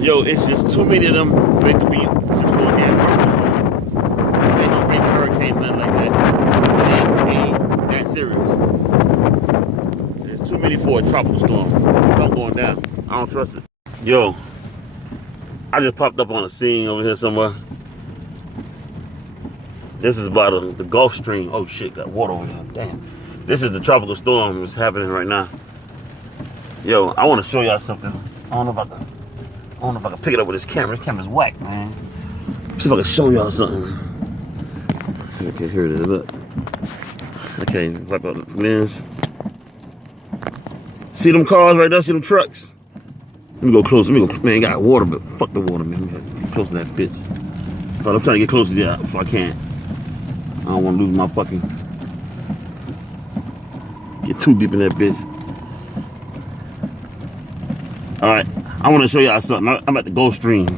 Yo, it's just too many of them. They could be just for a damn hurricane. This ain't no major hurricane, nothing like that. It ain't that serious. There's too many for a tropical storm. Something going down. I don't trust it. Yo, I just popped up on a scene over here somewhere. This is by the Gulf Stream. Oh shit, got water over here. Damn. This is the tropical storm that's happening right now. Yo, I want to show y'all something. I don't know if I can pick it up with this camera. This camera's whack, man. See if I can show y'all something. Okay, here it is. Look. Okay, wipe out the lens. See them cars right there? See them trucks? Let me go close. Let me go. Man, got water, but fuck the water, man. Let me get close to that bitch. But I'm trying to get close to that if I can. I don't want to lose my fucking. Get too deep in that bitch. All right, I want to show y'all something. I'm at the Gulf Stream,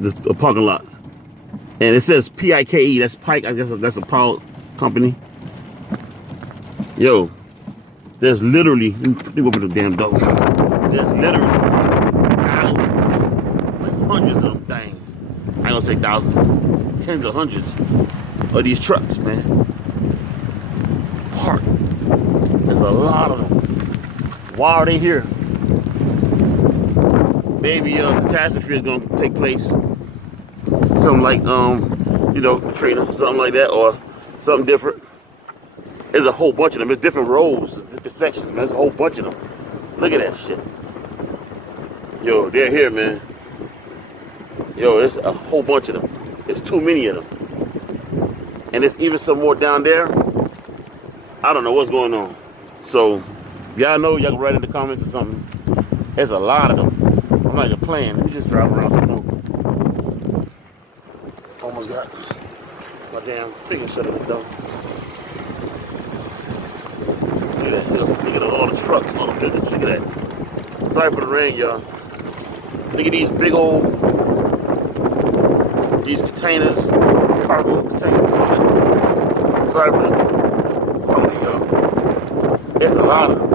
this parking lot, and it says PIKE. That's Pike. I guess that's a power company. Yo, there's literally. Let me open the damn door. There's literally thousands, like hundreds of them things. I ain't gonna say thousands, tens of hundreds of these trucks, man. Parked. There's a lot of them. Why are they here? Maybe a catastrophe is gonna take place. Something like, you know, Katrina, something like that, or something different. There's a whole bunch of them. There's different rows, different sections, man. There's a whole bunch of them. Look at that shit. Yo, they're here, man. Yo, there's a whole bunch of them. There's too many of them. And there's even some more down there. I don't know what's going on. So, y'all know, y'all can write in the comments or something. There's a lot of them. I'm not even playing. Let me just drive around some more. Almost got my damn finger shut in the door. Look at that. Look at all the trucks. Oh, look at that. Sorry for the rain, y'all. Look at these big old, these containers, cargo containers. Sorry for the quality, y'all. There's a lot of them.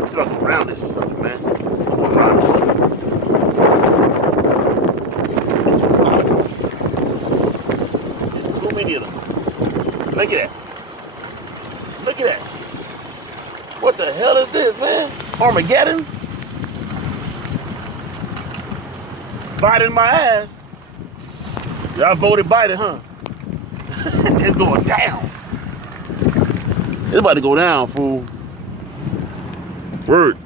Let's not go around this stuff, man. Go around this stuff. Of them. Look at that. Look at that. What the hell is this, man? Armageddon? Biden my ass. Y'all voted Biden, huh? It's going down. It's about to go down, fool. Word.